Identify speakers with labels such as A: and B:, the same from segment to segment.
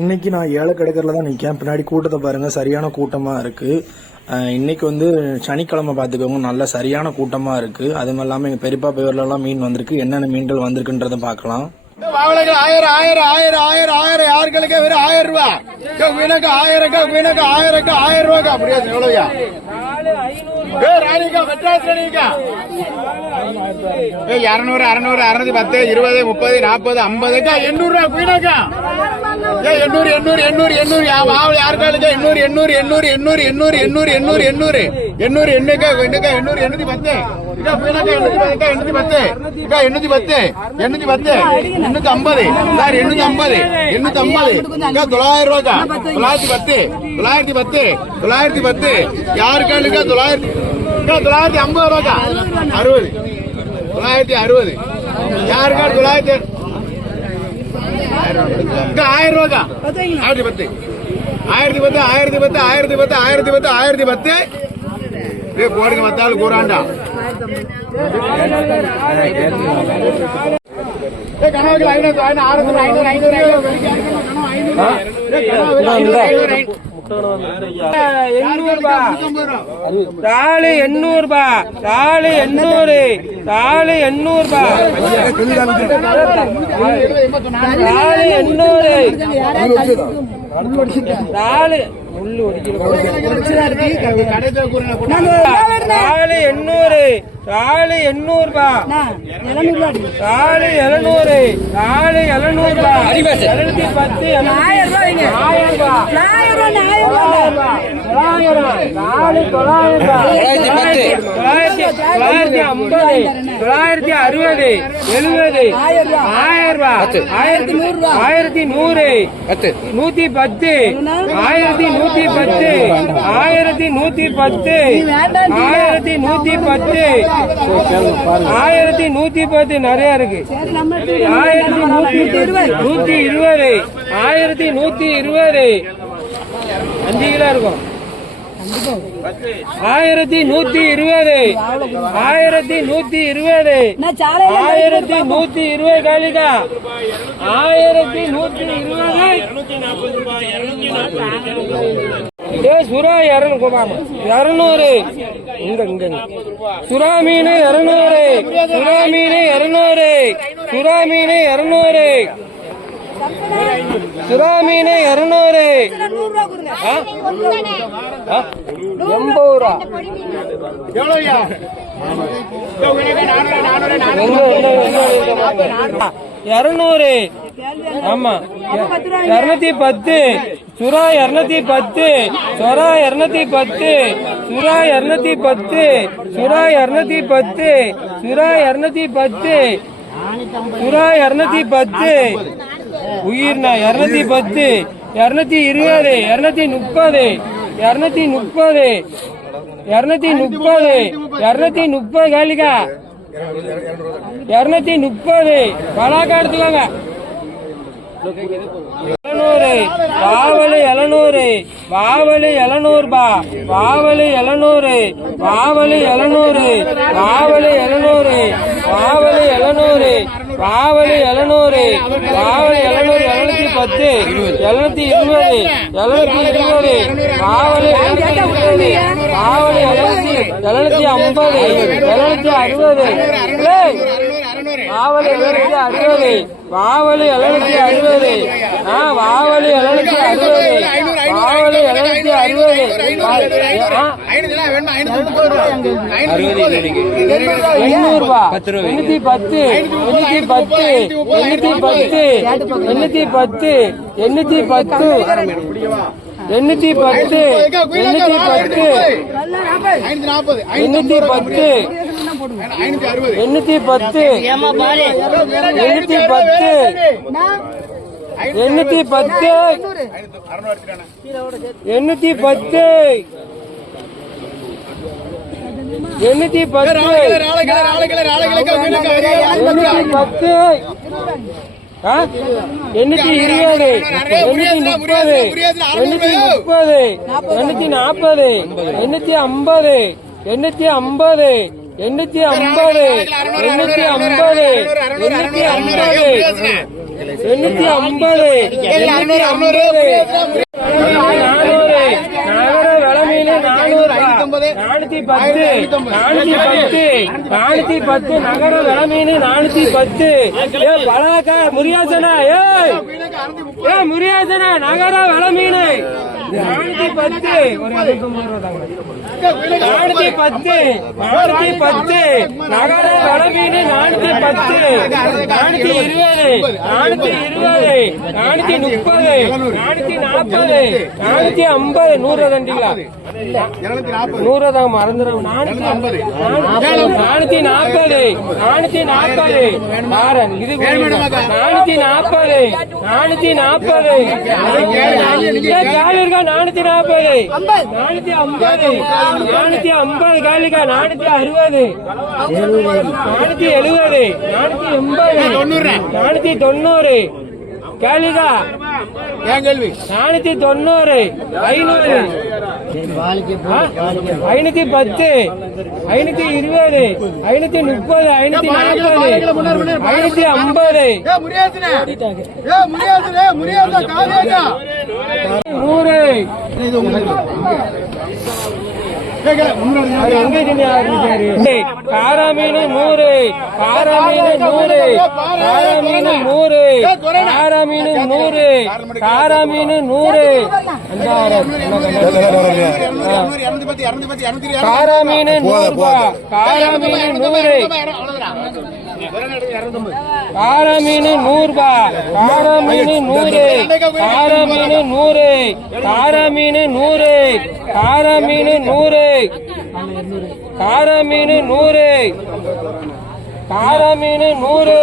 A: இன்னைக்கு நான் ஏழை கடற்கரில் தான் நிற்கேன் பின்னாடி கூட்டத்தை பாருங்க சரியான கூட்டமாக இருக்கு. இன்றைக்கி இன்னைக்கு வந்து சனிக்கிழமை பார்த்துக்கோங்க நல்ல சரியான கூட்டமாக இருக்கு. அதுவும் இல்லாமல் எங்கள் பெரியப்பா பேர்லலாம் மீன் வந்திருக்கு. என்னென்ன மீன்கள் வந்திருக்குன்றதை பார்க்கலாம்.
B: வாவலைகள் ஆயிரம் ஆயிரம் ஆயிரம் ஆயிரம் ஆயிரம். யாருக்களுக்கு வெறும் ஆயிரம் ரூபாய் வீணுக்கு ஆயிரம் வீணுக்கு ஆயிரம் ஆயிரம் ரூபாய்க்கா முடியாது எவ்வளவுயா ராணிக்கா இரநூறு அறுநூறு அறுநூத்தி பத்து இருபது முப்பது நாற்பது ஐம்பதுக்கா? எண்ணூறு ரூபா வீணாக்கா எண்ணூறு எண்ணூறு எண்ணூறு எண்ணூறு. வாவல் யாருக்காளுக்கா எண்ணூறு எண்ணூறு எண்ணூறு எண்ணூறு எண்ணூறு எண்ணூறு எண்ணூறு எண்ணூறு. எண்ணூறு எண்ணுக்கா எண்ணுக்கா எண்ணூறு எண்ணூத்தி பத்து. இக்கா வீணாக்கா எண்ணூத்தி பத்து இக்கா எண்ணூத்தி பத்து. எண்ணூத்தி பத்து எண்ணூத்தி ஐம்பது. சார் எண்ணூத்தி ஐம்பது எண்ணூத்தி ஐம்பது. இக்கா தொள்ளாயிரம் ரூபாக்கா. தொள்ளாயிரத்தி பத்து தொள்ளாயிரத்தி பத்து தொள்ளாயிரத்தி பத்து. யாருக்காளுக்கா தொள்ளாயிரத்தி இக்கா தொள்ளாயிரத்தி ஐம்பது ரூபாக்கா. அறுபது. தொள்ளாயிரத்தி அறுபது. யாருக்கா? தொள்ளாயிரத்தி இங்க ஆயிரம் ரூபாக்கா ஆயிரத்தி பத்து. ஆயிரத்தி பத்து ஆயிரத்தி பத்து ஆயிரத்தி பத்து ஆயிரத்தி பத்து ஆயிரத்தி பத்து. ஏ போடுங்க மத்தாள் கூறாண்டா. ஏ கனவுக்கு ஐநூறு ஐநூறு ஐநூறு ஐநூறு ஐநூறு. கனவுக்கு ஐநூறு ஐநூறு.
C: எண்ணூறுபா தாலு எண்ணூறுபா தாலு எண்ணூறு தாலு எண்ணூறுபா தாலு எண்ணூறு தாலு முள்ளு ஒடிக்கிறது தாலு எண்ணூறு தாலு எண்ணூறு ரூபா தாலு எழுநூறு தாலு எழுநூறு ரூபா எழுநூத்தி பத்து ஆயிரம் ரூபாய் ஆயிரம் ரூபாய். தொள்ளாயிரம் நாலு தொள்ளாயிரத்தி ஐம்பது தொள்ளாயிரத்தி அறுபது எழுபது ஆயிரம் ரூபாய் ஆயிரத்தி ஆயிரத்தி நூறு நூத்தி பத்து ஆயிரத்தி நூத்தி பத்து ஆயிரத்தி நூத்தி பத்து ஆயிரத்தி நூத்தி பத்து ஆயிரத்தி நூத்தி பத்து நிறைய இருக்கு ஆயிரத்தி நூத்தி நூத்தி இருபது ஆயிரத்தி நூத்தி இருபது அஞ்சு கிலோ இருக்கும் ஆயிரத்தி நூத்தி இருபது. ஆயிரத்தி நூத்தி இருபது. ஆயிரத்தி நூத்தி இருபது காலிகா ஆயிரத்தி நூத்தி இருபது. ஏ சுறா இரநூறு இரநூறு. இங்க இங்க. சுறா மீன் இரநூறு. சுறா மீன் இரநூறு. சுறா மீன் இரநூறு. சுறா மீன் இரநூறு? எண்பது ரூபா. இருநூறு. ஆமா. இருநூத்தி பத்து. சுறா இருநூத்தி பத்து. சுறா இருநூத்தி பத்து. சுறா இருநூத்தி பத்து. சுறா இருநூத்தி பத்து. சுறா இருநூத்தி பத்து. சுறா இருநூத்தி பத்து. உயிர்னா இருநூத்தி பத்து இருநூத்தி இருபது இருநூத்தி முப்பது இருநூத்தி முப்பது இருநூத்தி முப்பது இருநூத்தி முப்பது காலிக்கா இருநூத்தி முப்பது. பலாக்கா எடுத்துக்கோங்க. எழுநூறு. வாவலு எழுநூறு. வாவலு எழுநூறுபா வாவலு எழுநூறு. வாவலு எழுநூறு. வாவலு எழுநூறு. வாவலு எழுநூறு. வாவலு எழுநூறு வாவலு எழுநூறு எழுநூத்தி பத்து எழுநூத்தி இருபது எழுநூத்தி இருபது வாவலு எழுநூத்தி இருபது வாவலு எழுநூத்தி எழுநூத்தி ஐம்பது எழுநூத்தி அறுபது. வாவலி எழுநூத்தி அறுபது. வாவலி எழுநூத்தி அறுபது. ஆ வாவலி எழுநூத்தி அறுபது. வாவலி எழுநூத்தி அறுபது. ஆ, எண்ணூறு எண்ணூத்தி பத்து. எண்ணூத்தி பத்து. எண்ணூத்தி பத்து. எண்ணூத்தி பத்து. எண்ணூத்தி பத்து. எண்ணூத்தி பத்து. எண்ணூத்தி பத்து. எண்ணூத்தி பத்து. எண்ணூத்தி பத்து. எண்ணூத்தி பத்து. எண்ணூத்தி பத்து. எண்ணூத்தி பத்து. எண்ணூத்தி பத்து. எண்ணூத்தி பத்து. ஆ? எண்ணூத்தி இருபது. எண்ணூத்தி முப்பது. எண்ணூத்தி முப்பது. எண்ணூத்தி நாற்பது. எண்ணூத்தி ஐம்பது. எண்ணூத்தி ஐம்பது. எண்ணூத்தி ஐம்பது எண்ணூத்தி ஐம்பது எண்ணூத்தி ஐம்பது எண்ணூத்தி ஐம்பது
B: அறுநூறு அறுநூறு
C: நானூறு நகர விளமீன் நானூறு நானூத்தி பத்து நானூத்தி பத்து நானூத்தி பத்து நகர விளமீன் நானூத்தி பத்து. ஏ பழக்க முரியாசனா ஏய் ஏ முரியாசனா நகர விளமீன் நானூத்தி பத்து. நானூத்தி பத்து நானூத்தி பத்து நகர வடமீன் நானூத்தி பத்து நானூத்தி இருபது நானூத்தி இருபது நானூத்தி முப்பது நானூத்தி நாற்பது நானூத்தி ஐம்பது நூறு தண்டிங்களா நூறு தான் மறந்துடும் நானூத்தி ஐம்பது நானூத்தி நாற்பது நானூத்தி நாற்பது. இது நானூத்தி நாற்பது நானூத்தி நாற்பது. நானூத்தி நாற்பது நானூத்தி ஐம்பது. நானூத்தி ஐம்பது காலிக்கா நானூத்தி அறுபது. நானூத்தி எழுபது நானூத்தி எண்பது நானூத்தி தொண்ணூறு.
B: ஏன் கேள்வி?
C: நானூத்தி தொண்ணூறு ஐநூறு? ஐநூத்தி பத்து ஐநூத்தி இருபது ஐநூத்தி முப்பது ஐநூத்தி நாற்பது ஐநூத்தி ஐம்பது. நூறு. காராமீனு நூறு காராமீனு நூறு காராமீனு நூறு காராமீனு நூறு காராமீனு நூறு. காராமீனு நூறு காராமீனு நூறு. காரா மீன் நூறுபா கார மீன் நூறு காரா மீன் நூறு காரா மீன் நூறு காரா மீன் நூறு கார மீன் நூறு. கார மீன் நூறு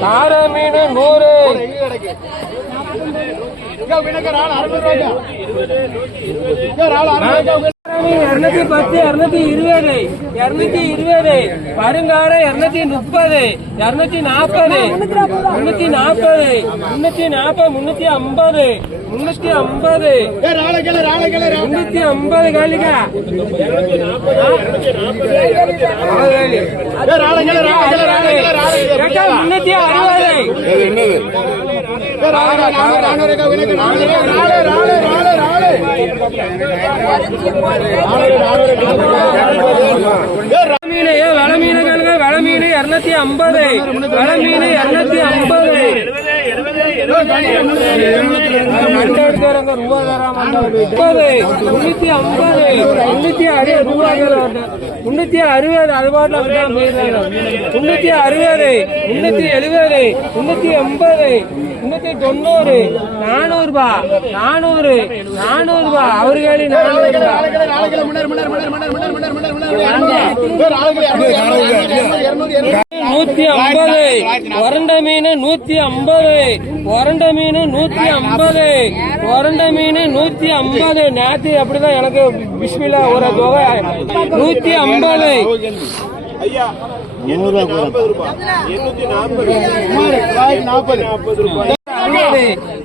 C: கார மீன் நூறு இருநூத்தி பத்து இருநூத்தி இருபது இருநூத்தி இருபது பருங்கார இருநூத்தி முப்பது இருநூத்தி நாற்பது முன்னூத்தி நாற்பது முன்னூத்தி நாற்பது முன்னூத்தி ஐம்பது முன்னூத்தி ஐம்பது முன்னூத்தி ஐம்பது காலிக்கா முன்னூத்தி அறுபது வளமீனையோ வளமீனை கணக்கு வளமீனை இரநூத்தி ஐம்பது வளமீனை இரநூத்தி ஐம்பது முப்பது முன்னூத்தி ஐம்பது முன்னூத்தி அறுபது ரூபாய் முன்னூத்தி அறுபது அது பாட்டில் முன்னூத்தி அறுபது முன்னூத்தி எழுபது முன்னூத்தி எண்பது முன்னூத்தி தொண்ணூறு நானூறு ரூபாய் நானூறு நானூறு ரூபாய் அவர்களே நானூறு ரூபாய் நூத்தி ஐம்பது வறண்ட மீன் நூத்தி ஐம்பது வறண்ட மீன் நூத்தி ஐம்பது. வறண்ட மீன் நூத்தி ஐம்பது. நேத்து அப்படிதான் எனக்கு பிஸ்மிலா ஒரு தொகை. நூத்தி ஐம்பது.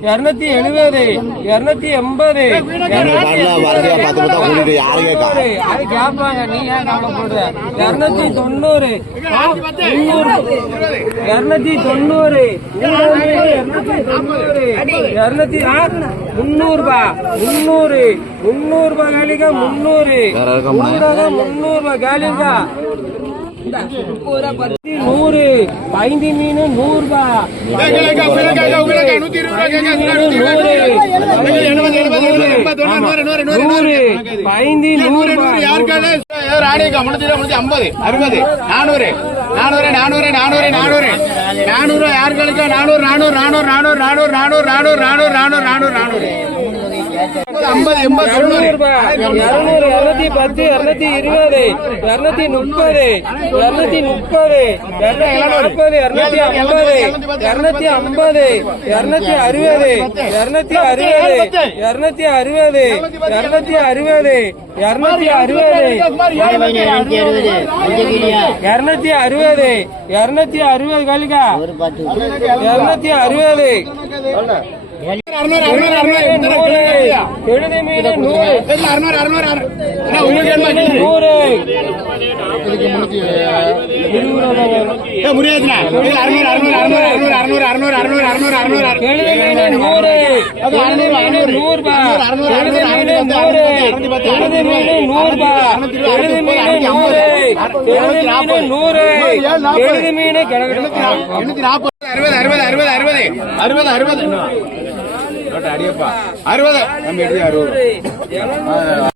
C: இருநூத்தி எழுபது இருநூத்தி எண்பது அது கேட்பாங்க நீ ஏன் கவலைப்படுற? இருநூத்தி தொண்ணூறு இருநூத்தி தொண்ணூறு இருநூத்தி முந்நூறுபா முந்நூறு முந்நூறுபா காலிக்கா முந்நூறு. முந்நூறுபா காலிக்கா நூறு ஐந்து மீன் நூறு ரூபாய் நூறு ஐந்து நூறு ரூபாய்
B: ஐம்பது அறுபது நானூறு நானூறு நானூறு நானூறு நானூறு நானூறு யார்களுக்கு நானூறு நானூறு நானூறு நானூறு நானூறு நானூறு நானூறு நானூறு நானூறு நானூறு நானூறு ஐம்பது எண்பது
C: இருநூறு இருநூத்தி பத்து இருநூத்தி இருபது இருநூத்தி முப்பது இருநூத்தி முப்பது இருநூத்தி நாற்பது இருநூத்தி ஐம்பது இருநூத்தி ஐம்பது இருநூத்தி அறுபது இருநூத்தி அறுபது இருநூத்தி அறுபது இருநூத்தி அறுபது இருநூத்தி அறுபது. இருநூத்தி அறுபது இருநூத்தி அறுபது கலிக்கா இருநூத்தி அறுபது. நூறு மீன்
B: அறுபது அறுபது அறுபது அறுபது அறுபது அறுபது அடியப்பா அறுபது. நம்ம அறுபது?